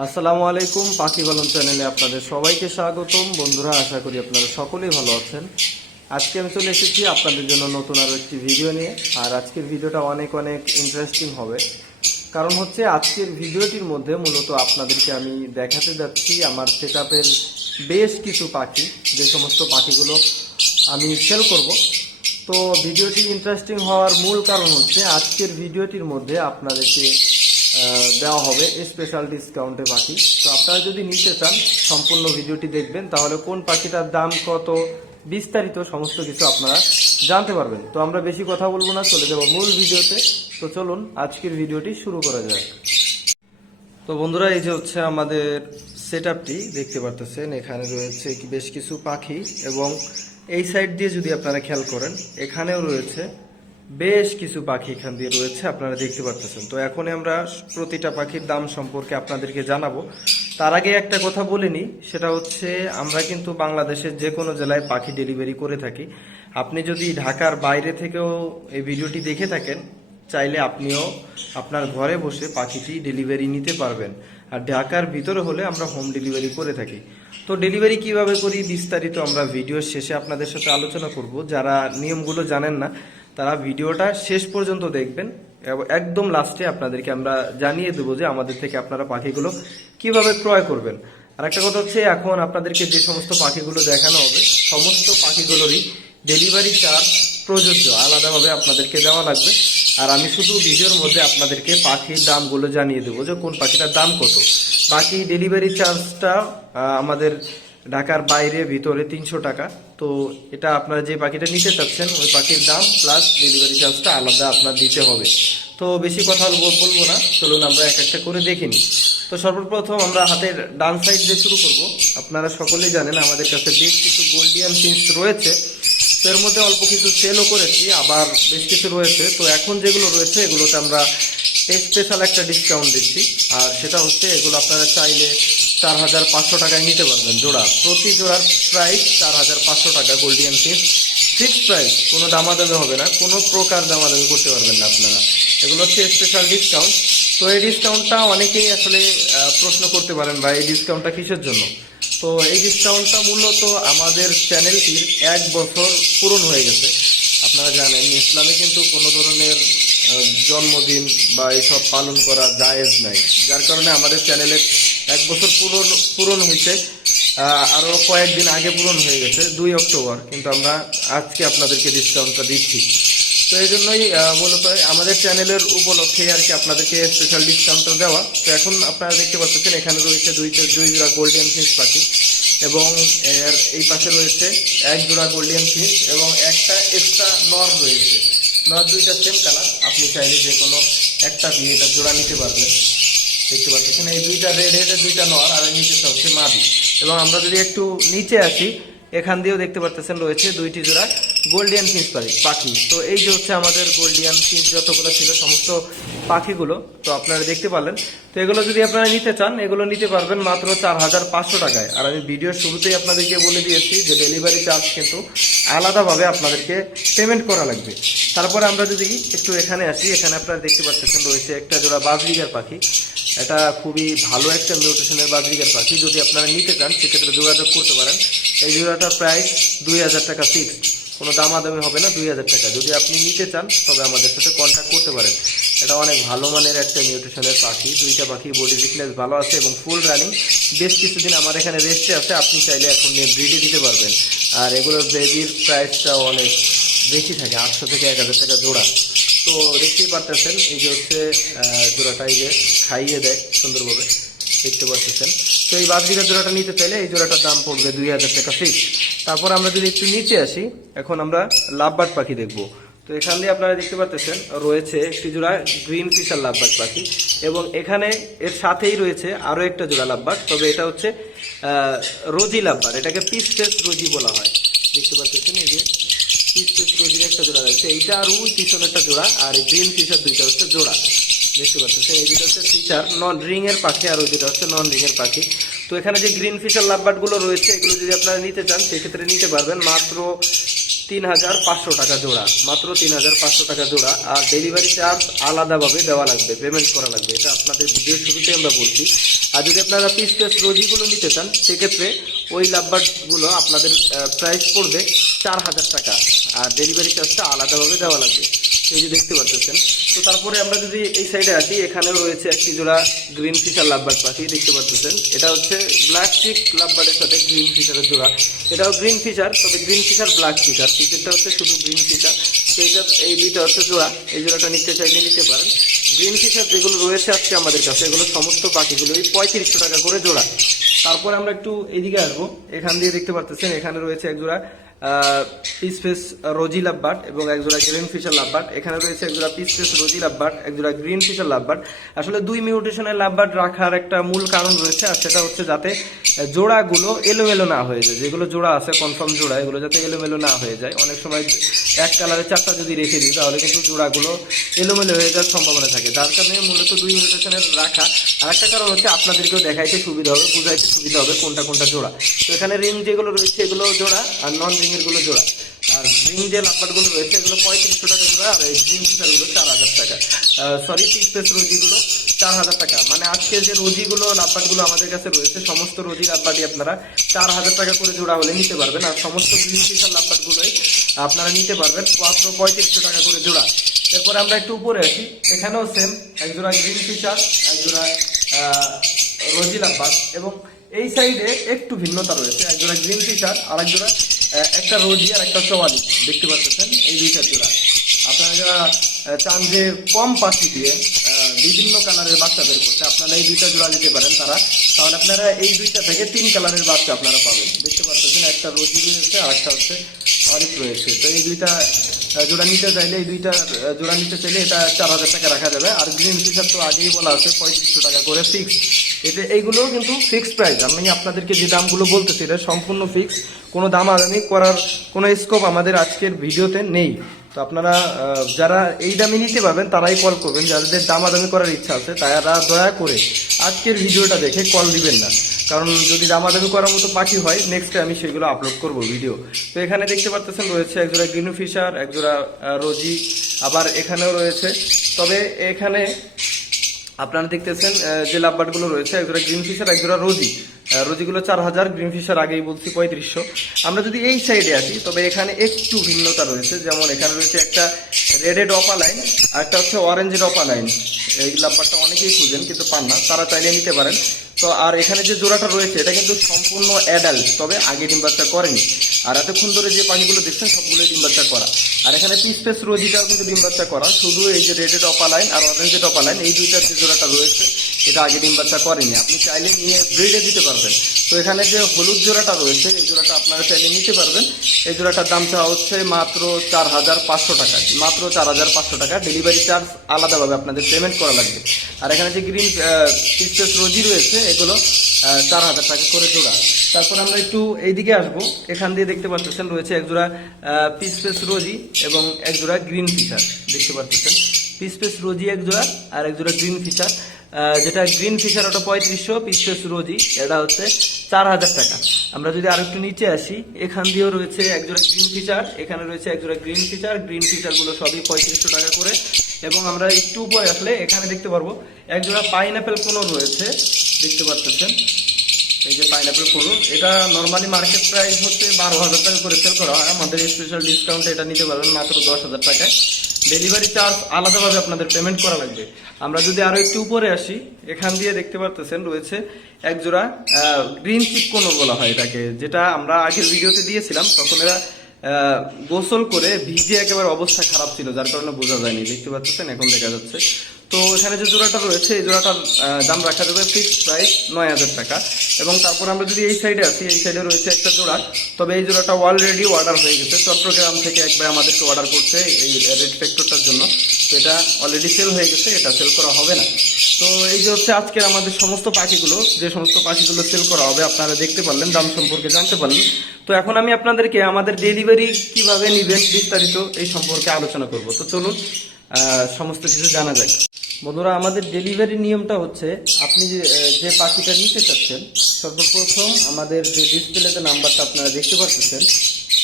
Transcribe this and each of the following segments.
আসসালামু আলাইকুম, পাখি পালন চ্যানেলে আপনাদের সবাইকে স্বাগতম। বন্ধুরা, আশা করি আপনারা সকলেই ভালো আছেন। আজকে আমি চলে এসেছি আপনাদের জন্য নতুন আরও একটি ভিডিও নিয়ে। আর আজকের ভিডিওটা অনেক অনেক ইন্টারেস্টিং হবে। কারণ হচ্ছে আজকের ভিডিওটির মধ্যে মূলত আপনাদেরকে আমি দেখাতে যাচ্ছি আমার সেটআপের বেশ কিছু পাখি, যে সমস্ত পাখিগুলো আমি সেল করব। তো ভিডিওটি ইন্টারেস্টিং হওয়ার মূল কারণ হচ্ছে আজকের ভিডিওটির মধ্যে আপনাদেরকে দেওয়া হবে স্পেশাল ডিসকাউন্টে পাখি। তো আপনারা যদি নিতে চান সম্পূর্ণ ভিডিওটি দেখবেন, তাহলে কোন পাখিটার দাম কত বিস্তারিত সমস্ত কিছু আপনারা জানতে পারবেন। তো আমরা বেশি কথা বলবো না, চলে যাব মূল ভিডিওতে। তো চলুন আজকের ভিডিওটি শুরু করা যাক। তো বন্ধুরা, এই যে হচ্ছে আমাদের সেটআপটি দেখতে পারতেছেন। এখানে রয়েছে বেশ কিছু পাখি এবং এই সাইড দিয়ে যদি আপনারা খেয়াল করেন এখানেও রয়েছে বেশ কিছু পাখি, এখান দিয়ে রয়েছে আপনারা দেখতে পারতেছেন। তো এখন আমরা প্রতিটা পাখির দাম সম্পর্কে আপনাদেরকে জানাবো। তার আগে একটা কথা বলে নিই, সেটা হচ্ছে আমরা কিন্তু বাংলাদেশের যে কোনো জেলায় পাখি ডেলিভারি করে থাকি। আপনি যদি ঢাকার বাইরে থেকেও এই ভিডিওটি দেখে থাকেন, চাইলে আপনিও আপনার ঘরে বসে পাখিটি ডেলিভারি নিতে পারবেন। আর ঢাকার ভিতরে হলে আমরা হোম ডেলিভারি করে থাকি। তো ডেলিভারি কিভাবে করি বিস্তারিত আমরা ভিডিওর শেষে আপনাদের সাথে আলোচনা করব। যারা নিয়মগুলো জানেন না তারা ভিডিওটা শেষ পর্যন্ত দেখবেন এবং একদম লাস্টে আপনাদেরকে আমরা জানিয়ে দেবো যে আমাদের থেকে আপনারা পাখিগুলো কিভাবে ক্রয় করবেন। আর একটা কথা হচ্ছে, এখন আপনাদেরকে যে সমস্ত পাখিগুলো দেখানো হবে সমস্ত পাখিগুলোরই ডেলিভারি চার্জ প্রযোজ্য, আলাদাভাবে আপনাদেরকে দেওয়া লাগবে। আর আমি শুধু ভিডিওর মধ্যে আপনাদেরকে পাখির দামগুলো জানিয়ে দেবো যে কোন পাখিটার দাম কত। বাকি ডেলিভারি চার্জটা আমাদের ঢাকার বাইরে ভিতরে 300 টাকা। তো এটা আপনারা যে পাখিটা নিতে চাচ্ছেন ওই পাখির দাম প্লাস ডেলিভারি চার্জটা আলাদা আপনার দিতে হবে। তো বেশি কথা বলবো না, চলুন আমরা এক একটা করে দেখে নিই। তো সর্বপ্রথম আমরা হাতের ডান সাইড দিয়ে শুরু করব। আপনারা সকলেই জানেন আমাদের কাছে বেশ কিছু গোল্ডিয়ান ফিঞ্চ রয়েছে। তো এর মধ্যে অল্প কিছু সেলও করেছি, আবার বেশ কিছু রয়েছে। তো এখন যেগুলো রয়েছে এগুলোতে আমরা স্পেশাল একটা ডিসকাউন্ট দিচ্ছি। আর সেটা হচ্ছে এগুলো আপনারা চাইলে 4,500 টাকায় নিতে পারবেন জোড়া। প্রতি জোড়ার প্রাইস 4,500 টাকা। গোল্ডিয়ান ফিঞ্চ ফিক্সড প্রাইস, কোনো দামাদামি হবে না, কোনো প্রকার দামাদামি করতে পারবেন না আপনারা। এগুলো হচ্ছে স্পেশাল ডিসকাউন্ট। তো এই ডিসকাউন্টটা অনেকেই আসলে প্রশ্ন করতে পারেন ভাই এই ডিসকাউন্টটা কিসের জন্য। তো এই ডিসকাউন্টটা মূলত আমাদের চ্যানেলটির 1 বছর পূরণ হয়ে গেছে। আপনারা জানেন ইসলামে কিন্তু কোনো ধরনের জন্মদিন বা এইসব পালন করা জায়েজ নাই, যার কারণে আমাদের চ্যানেলের 1 বছর পূরণ হয়েছে। আরও কয়েকদিন আগে পূরণ হয়ে গেছে 2 অক্টোবর, কিন্তু আমরা আজকে আপনাদেরকে ডিসকাউন্টটা দিচ্ছি। তো এই জন্যই মূলত আমাদের চ্যানেলের উপলক্ষে আর কি আপনাদেরকে স্পেশাল ডিসকাউন্টটা দেওয়া। তো এখন আপনারা দেখতে পাচ্ছেন এখানে রয়েছে দুই জোড়া গোল্ডেন ফিঞ্চ পাখি এবং এর এই পাশে রয়েছে 1 জোড়া গোল্ডেন ফিঞ্চ এবং একটা এক্সট্রা নর রয়েছে। নর দুইটা সেম কালার, আপনি চাইলে যে কোনো একটা দিয়ে এটা জোড়া নিতে পারবেন। দেখতে পাচ্ছেন এই দুইটা রেড হেডের দুইটা নর আর নিচেটা হচ্ছে মাদি। এবং আমরা যদি একটু নিচে আসি, এখান দিয়েও দেখতে পাচ্ছেন রয়েছে 2টি জোড়া গোল্ডিয়ান ফিঞ্চ পাখি। তো এই যে হচ্ছে আমাদের গোল্ডিয়ান ফিঞ্চ যতগুলো ছিল সমস্ত পাখিগুলো তো আপনারা দেখতে পারলেন। তো এগুলো যদি আপনারা নিতে চান এগুলো নিতে পারবেন মাত্র 4,500 টাকায়। আর আমি ভিডিওর শুরুতেই আপনাদেরকে বলে দিয়েছি যে ডেলিভারি চার্জ কিন্তু আলাদাভাবে আপনাদেরকে পেমেন্ট করা লাগবে। তারপরে আমরা যদি একটু এখানে আসি, এখানে আপনারা দেখতে পাচ্ছেন রয়েছে একটা জোড়া বাজরিগার পাখি। এটা খুবই ভালো একটা মিউটেশনের বাজরিগার পাখি। যদি আপনারা নিতে চান সেক্ষেত্রে যোগাযোগ করতে পারেন। এই জোড়াটার প্রাইস 2,000 টাকা ফিক্সড, কোনো দামাদামি হবে না। 2,000 টাকা যদি আপনি নিতে চান তবে আমাদের সাথে কন্ট্যাক্ট করতে পারেন। এটা অনেক ভালো মানের একটা মিউটেশনের পাখি। দুইটা পাখি বডি ফিটনেস ভালো আছে এবং ফুল রানিং। বেশ কিছুদিন আমার এখানে রেস্টে আছে, আপনি চাইলে এখন নিয়ে ব্রিডে দিতে পারবেন। আর এগুলোর বেবির প্রাইসটাও অনেক বেশি থাকে, 800 থেকে 1,000 টাকা জোড়া। তো দেখতেই পারতেছেন এই যে হচ্ছে জোড়াটা, এই যে খাইয়ে দেয় সুন্দরভাবে, দেখতে পাচ্ছেন। তো এই বাজরিগার জোড়াটা নিতে চাইলে এই জোড়াটার দাম পড়বে 2,000 টাকা ফিক্সড। তারপর আমরা যদি একটু নিচে আসি, এখন আমরা লাভবার্ড পাখি দেখব। তো এখান দিয়ে আপনারা দেখতে পাচ্ছেন রয়েছে একটি জোড়া গ্রিন ফিশার লাভবার্ড পাখি এবং এখানে এর সাথেই রয়েছে আরও একটা জোড়া লাভবার্ড। তবে এটা হচ্ছে রোজি লাভবার্ড, এটাকে পিস ফেস রোজি বলা হয়। দেখতে পাচ্ছেন এই যে পিস ফেস রোজির একটা জোড়া রয়েছে, এইটা আর ওই পিছনে একটা জোড়া, আর এই গ্রিন ফিশার দুইটা হচ্ছে জোড়া। দেখতে পাচ্ছেন এই দুটো হচ্ছে ফিচার নন রিং এর পাখি আর ওই দুটো হচ্ছে নন রিং এর পাখি। তো এখানে যে গ্রিন ফিশার লাভবার্ড গুলো রয়েছে এগুলো যদি আপনারা নিতে চান সেক্ষেত্রে নিতে পারবেন মাত্র 3,500 টাকা জোড়া, মাত্র 3,500 টাকা জোড়া। আর ডেলিভারি চার্জ আলাদাভাবে দেওয়া লাগবে, পেমেন্ট করা লাগবে। এটা আপনাদের ভিডিওর শুরুতে আমরা বলছি। আর যদি আপনারা পিস রোজিগুলো নিতে চান সেক্ষেত্রে ওই লাভবার্ডগুলো আপনাদের প্রাইস পড়বে 4,000 টাকা, আর ডেলিভারি চার্জটা আলাদাভাবে দেওয়া লাগবে। এই যে দেখতে পাচ্ছেন। তো তারপরে আমরা যদি এই সাইডে আসি, এখানেও রয়েছে একটি জোড়া গ্রিন ফিশার লাভবার্ড পাখি দেখতে পাচ্ছেন। এটা হচ্ছে ব্ল্যাক চিক লাভবার্ডের সাথে গ্রিন ফিশারের জোড়া। এটাও গ্রিন ফিশার, তবে গ্রিন ফিশার ব্ল্যাক চিক, আর পিসেরটা হচ্ছে শুধু গ্রিন ফিশার। তো এই দুইটা হচ্ছে জোড়া। এই জোড়াটা নিতে চাইলে নিতে পারেন। গ্রিন ফিশার যেগুলো রয়েছে আজকে আমাদের কাছে, এগুলো সমস্ত পাখিগুলোই 3500 টাকা করে জোড়া। তারপরে আমরা একটু এইদিকে আসবো। এখান দিয়ে দেখতে পাচ্ছেন এখানে রয়েছে একজোড়া পিস ফেস রোজি লাভবার্ড এবং একজোড়া গ্রিন ফিশার লাভবার্ড। এখানে রয়েছে একজোড়া পিস ফেস রোজি লাভবার্ড, একজোড়া গ্রিন ফিশার লাভবার্ড। আসলে দুই মিউটেশনের লাভবার্ড রাখার একটা মূল কারণ রয়েছে, আর সেটা হচ্ছে যাতে জোড়াগুলো এলোমেলো না হয়ে যায়। যেগুলো জোড়া আছে কনফার্ম জোড়া, এগুলো যাতে এলোমেলো না হয়ে যায়। অনেক সময় এক কালারে 4টা যদি রেখে দিই তাহলে কিন্তু জোড়াগুলো এলোমেলো হয়ে যাওয়ার সম্ভাবনা থাকে, যার কারণে মূলত দুই মিউটেশনের রাখা। আর একটা কারণ হচ্ছে আপনাদেরকেও দেখাইতে সুবিধা হবে, বুঝাইতে সুবিধা হবে কোনটা কোনটা জোড়া। তো এখানে রিং যেগুলো রয়েছে এগুলো জোড়া, আর নন রিং এর গুলো জোড়া। আর রিং যে লাভবার্ডগুলো রয়েছে এগুলো 3500 টাকা জোড়া, আর এই গ্রিন ফিশারগুলো 4000 টাকা। সরি, পিস ফেস রোজিগুলো 4000 টাকা। মানে আজকে যে রোজিগুলো লাভবার্ডগুলো আমাদের কাছে রয়েছে সমস্ত রোজি লাভবার্ডই আপনারা 4000 টাকা করে জোড়া হলে নিতে পারবেন, আর সমস্ত গ্রিন ফিশার লাভবার্ডগুলোই আপনারা নিতে পারবেন মাত্র 3500 টাকা করে জোড়া। এরপরে আমরা একটু উপরে আসি। এখানেও সেম একজোড়া গ্রিন ফিশার, একজোড়া রোজি লাভবার্ড, এবং এই সাইডে একটু ভিন্নতা রয়েছে। একজোড়া গ্রিন ফিশার আর একজোড়া একটা রোজি আর একটা চোয়ালি দেখতে পাচ্ছেন। এই দুইটা জোড়া আপনারা যারা চান যে কম পাখি দিয়ে বিভিন্ন কালারের বাচ্চা বের করতে, আপনারা এই দুইটা জোড়া দিতে পারেন তাহলে আপনারা এই দুইটা থেকে 3 কালারের বাচ্চা আপনারা পাবেন। দেখতে পাচ্ছেন একটা রোজি রয়েছে আর একটা হচ্ছে অরিক রয়েছে। তো এই দুইটা জোড়া নিতে চাইলে এটা 4000 টাকা রাখা যাবে। আর গ্রিন ফিশার তো আগেই বলা আছে 3500 টাকা করে ফিক্স। এইগুলোও কিন্তু ফিক্সড প্রাইস। আমি আপনাদেরকে যে দামগুলো বলতেছি এটা সম্পূর্ণ ফিক্স, কোনো দামাদামি করার কোনো স্কোপ আমাদের আজকের ভিডিওতে নেই। তো আপনারা যারা এই দামে নিতে পারবেন তারাই কল করবেন, যাদের দামাদামি করার ইচ্ছা আছে তারা দয়া করে আজকের ভিডিওটা দেখে কল দিবেন না, কারণ যদি দামাদামি করার মতো পাখি হয় নেক্সটে আমি সেগুলো আপলোড করব ভিডিও। তো এখানে দেখতে পাচ্ছেন রয়েছে একজোড়া গ্রিন ফিশার, একজোড়া রোজি, আবার এখানেও রয়েছে। তবে এখানে আপনারা দেখতেছেন যে লাভবার্ডগুলো রয়েছে একজোড়া গ্রিন ফিশার, একজোড়া রোজিগুলো 4000, গ্রিন ফিশার আগেই বলছি 3500। আমরা যদি এই সাইডে আসি তবে এখানে একটু ভিন্নতা রয়েছে। যেমন এখানে রয়েছে একটা রেডেড অপালাইন আর একটা হচ্ছে অরেঞ্জের অপালাইন। এই লাভবার্ডটা অনেকেই খুঁজেন কিন্তু পান না, তারা চাইলে নিতে পারেন। তো আর এখানে যে জোড়াটা রয়েছে এটা কিন্তু সম্পূর্ণ অ্যাডাল্ট, তবে আগে ডিম বাচ্চা করেনি। আর এতক্ষণ ধরে যে পাখিগুলো দেখছেন সবগুলোই ডিম বাচ্চা করা। আর এখানে পিস ফেস রোজিটাও কিন্তু ডিম বাচ্চা করা, শুধু এই যে রেডেড অপালাইন আর অরেঞ্জেড অপালাইন এই দুইটার যে জোড়াটা রয়েছে এটা আগে ডিম বাচ্চা করেনি। আপনি চাইলে নিয়ে ব্রিডে দিতে পারবেন। তো এখানে যে হলুদ জোড়াটা রয়েছে এই জোড়াটা আপনারা চাইলে নিতে পারবেন। এই জোড়াটার দাম চাওয়া হচ্ছে মাত্র 4500 টাকা, মাত্র 4500 টাকা। ডেলিভারি চার্জ আলাদাভাবে আপনাদের পেমেন্ট করা লাগবে। আর এখানে যে গ্রিন পিস ফেস রোজি রয়েছে এগুলো 4000 টাকা করে জোড়া। তারপর আমরা একটু এইদিকে আসবো। এখান দিয়ে দেখতে পাচ্ছেন রয়েছে একজোড়া পিস ফেস রোজি এবং একজোড়া গ্রিন ফিশার দেখতে পাচ্ছেন। পিস ফেস রোজি একজোড়া আর একজোড়া গ্রিন ফিশার। যেটা গ্রিন ফিশার ওটা 3500, পিস ফেস রোজি এটা হচ্ছে 4000 টাকা। আমরা যদি আর একটু নিচে আসি, এখান দিয়েও রয়েছে একজোড়া গ্রিন ফিশার, এখানে রয়েছে একজোড়া গ্রিন ফিশার গুলো সবই 3500 টাকা করে। এবং আমরা একটু উপরে আসলে এখানে দেখতে পারবো একজোড়া পাইনঅ্যাপেল কোনো রয়েছে দেখতে পাচ্ছেন। এই যে পাইনঅ্যাপেল করুন, এটা নর্মালি মার্কেট প্রাইস হচ্ছে 12,000 টাকা করে সেল করা হয়। আমাদের স্পেশাল ডিসকাউন্টে এটা নিতে পারবেন মাত্র 10,000 টাকায়। ডেলিভারি চার্জ আলাদাভাবে আপনাদের পেমেন্ট করা লাগবে। আমরা যদি আরো একটু উপরে আসি, এখান দিয়ে দেখতে পাচ্ছেন রয়েছে একজোড়া গ্রিন চিক কোনো বলা হয় এটাকে, যেটা আমরা আগের ভিডিওতে দিয়েছিলাম। তখন এরা গোসল করে ভিজে একেবারে অবস্থা খারাপ ছিল, যার কারণে বোঝা যায়নি। দেখতে পাচ্ছেন এখন দেখা যাচ্ছে। তো এখানে যে জোড়াটা রয়েছে এই জোড়াটার দাম রাখা যাবে ফিক্সড প্রাইস 9000 টাকা। এবং তারপর আমরা যদি এই সাইডে আসি, এই সাইডে রয়েছে একটা জোড়া, তবে এই জোড়াটা অলরেডি অর্ডার হয়ে গেছে। চট্টগ্রাম থেকে একবার আমাদেরকে অর্ডার করছে এই রেড ফ্যাক্টরটার জন্য। তো এটা অলরেডি সেল হয়ে গেছে, এটা সেল করা হবে না। তো এই যে হচ্ছে আজকের আমাদের সমস্ত পাখিগুলো, যে সমস্ত পাখিগুলো সেল করা হবে আপনারা দেখতে পারলেন, দাম সম্পর্কে জানতে পারলেন। তো এখন আমি আপনাদেরকে আমাদের ডেলিভারি কিভাবে নিবেন বিস্তারিত এই সম্পর্কে আলোচনা করব। তো চলুন সমস্ত কিছু জানা যায়। বন্ধুরা, আমাদের ডেলিভারি নিয়মটা হচ্ছে, আপনি যে পাখিটা নিতে চাচ্ছেন সর্বপ্রথম আমাদের যে ডিসপ্লেতে নাম্বারটা আপনারা দেখতে পাচ্ছেন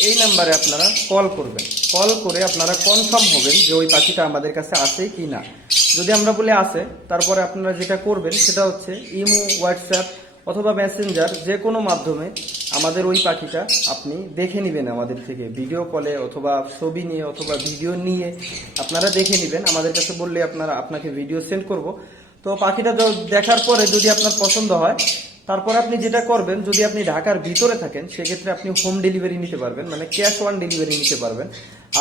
এই নাম্বারে আপনারা কল করবেন। কল করে আপনারা কনফার্ম হবেন যে ওই পাখিটা আমাদের কাছে আছে কি না। যদি আমরা বলে আছে, তারপরে আপনারা যেটা করবেন সেটা হচ্ছে ইমো, হোয়াটসঅ্যাপ অথবা মেসেঞ্জার যে কোনো মাধ্যমে আমাদের ওই পাখিটা আপনি দেখে নেবেন আমাদের থেকে, ভিডিও কলে অথবা ছবি নিয়ে অথবা ভিডিও নিয়ে আপনারা দেখে নেবেন। আমাদের কাছে বললে আপনাকে ভিডিও সেন্ড করব। তো পাখিটা দেখার পরে যদি আপনার পছন্দ হয়, তারপর আপনি যেটা করবেন, যদি আপনি ঢাকার ভিতরে থাকেন সেক্ষেত্রে আপনি হোম ডেলিভারি নিতে পারবেন, মানে ক্যাশ অন ডেলিভারি নিতে পারবেন।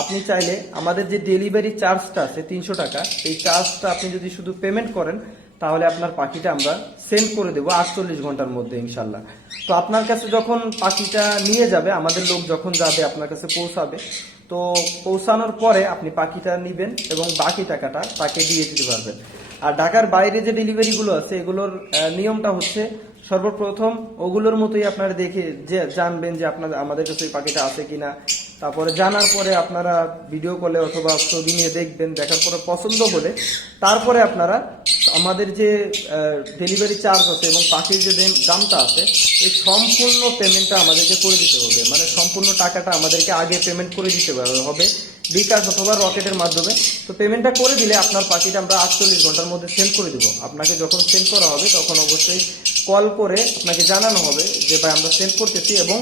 আপনি চাইলে আমাদের যে ডেলিভারি চার্জটা আছে 300 টাকা, এই চার্জটা আপনি যদি শুধু পেমেন্ট করেন তাহলে আপনার পাখিটা আমরা সেন্ড করে দেবো 48 ঘন্টার মধ্যে ইনশাল্লাহ। তো আপনার কাছে যখন পাখিটা নিয়ে যাবে, আমাদের লোক যখন যাবে আপনার কাছে পৌঁছাবে, তো পৌঁছানোর পরে আপনি পাখিটা নেবেন এবং বাকি টাকাটা তাকে দিয়ে দিতে পারবেন। আর ঢাকার বাইরে যে ডেলিভারিগুলো আছে এগুলোর নিয়মটা হচ্ছে, সর্বপ্রথম ওগুলোর মতোই আপনারা দেখে যে জানবেন যে আমাদের কাছে ওই পাখিটা আছে কিনা। তারপরে জানার পরে আপনারা ভিডিও কলে অথবা ছবি নিয়ে দেখবেন, দেখার পরে পছন্দ হলে তারপরে আপনারা আমাদের যে ডেলিভারি চার্জ আছে এবং পাখির যে দামটা আছে, এই সম্পূর্ণ পেমেন্টটা আমাদেরকে করে দিতে হবে। মানে সম্পূর্ণ টাকাটা আমাদেরকে আগে পেমেন্ট করে দিতে হবে বিকাশ অথবা রকেটের মাধ্যমে। তো পেমেন্টটা করে দিলে আপনার পাখিটা আমরা 48 ঘন্টার মধ্যে সেন্ড করে দেবো। আপনাকে যখন সেন্ড করা হবে তখন অবশ্যই কল করে আপনাকে জানানো হবে যে ভাই আমরা সেন্ড করতেছি। এবং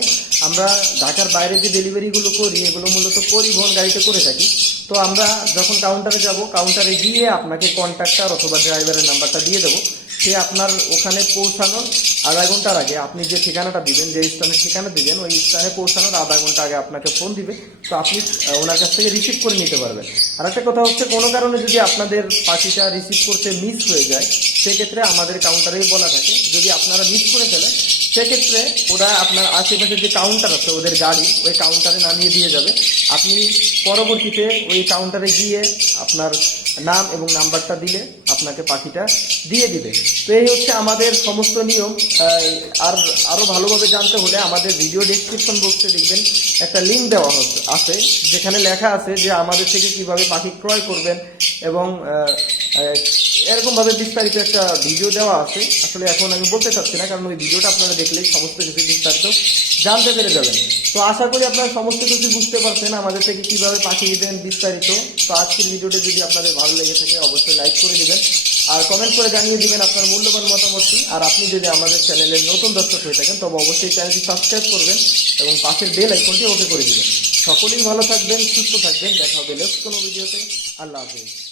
আমরা ঢাকার বাইরে যে ডেলিভারিগুলো করি এগুলো মূলত পরিবহন গাড়িতে করে থাকি। তো আমরা যখন কাউন্টারে যাব, কাউন্টারে গিয়ে আপনাকে কন্ট্রাক্টর অথবা ড্রাইভারের নাম্বারটা দিয়ে দেবো। সে আপনার ওখানে পৌঁছানোর আধা ঘন্টার আগে আপনি যে ঠিকানাটা দিবেন, যে স্থানের ঠিকানা দিবেন, ওই স্থানে পৌঁছানোর আধা ঘন্টা আগে আপনাকে ফোন দিবে। তো আপনি ওনার কাছ থেকে রিসিভ করে নিতে পারবেন। আর একটা কথা হচ্ছে, কোনো কারণে যদি আপনাদের পাখিটা রিসিভ করতে মিস হয়ে যায়, সেক্ষেত্রে আমাদের কাউন্টারেই বলা থাকে, যদি আপনারা মিস করে ফেলেন সেক্ষেত্রে ওরা আপনার আশেপাশে যে কাউন্টার আছে ওদের গাড়ি ওই কাউন্টারে নামিয়ে দিয়ে যাবে। আপনি পরবর্তীতে ওই কাউন্টারে গিয়ে আপনার নাম এবং নাম্বারটা দিলে আপনাকে পাখিটা দিয়ে দিবে। তো এই হচ্ছে আমাদের সমস্ত নিয়ম। আর আরো ভালোভাবে জানতে হলে আমাদের ভিডিও ডেসক্রিপশন বক্সে দেখবেন একটা লিঙ্ক দেওয়া আছে, যেখানে লেখা আছে যে আমাদের থেকে কিভাবে পাখি ক্রয় করবেন, এবং এরকম ভাবে বিস্তারিত একটা ভিডিও দেওয়া আছে। আসলে এখন আমি বলতে চাচ্ছি না, কারণ ওই ভিডিওটা আপনারা দেখলেই সমস্ত কিছু বিস্তারিত জানতে পেরে যাবেন। তো আশা করি আপনারা সমস্ত কিছু বুঝতে পারছেন আমাদের থেকে কিভাবে পাখি দিবেন বিস্তারিত। তো আজকের ভিডিওটা যদি আপনাদের ভালো লেগে থাকে অবশ্যই লাইক করে দিবেন আর কমেন্ট করে জানিয়ে দিবেন আপনার মূল্যবান মতামতটি। আর আপনি যদি আমাদের চ্যানেলের নতুন দর্শক হয়ে থাকেন তবে অবশ্যই চ্যানেলটি সাবস্ক্রাইব করবেন এবং পাশের বেল আইকনটি ওকে করে দিবেন। সকলেই ভালো থাকবেন, সুস্থ থাকবেন। দেখা হবে নেক্সট কোনো ভিডিওতে। আল্লাহ হাফেজ।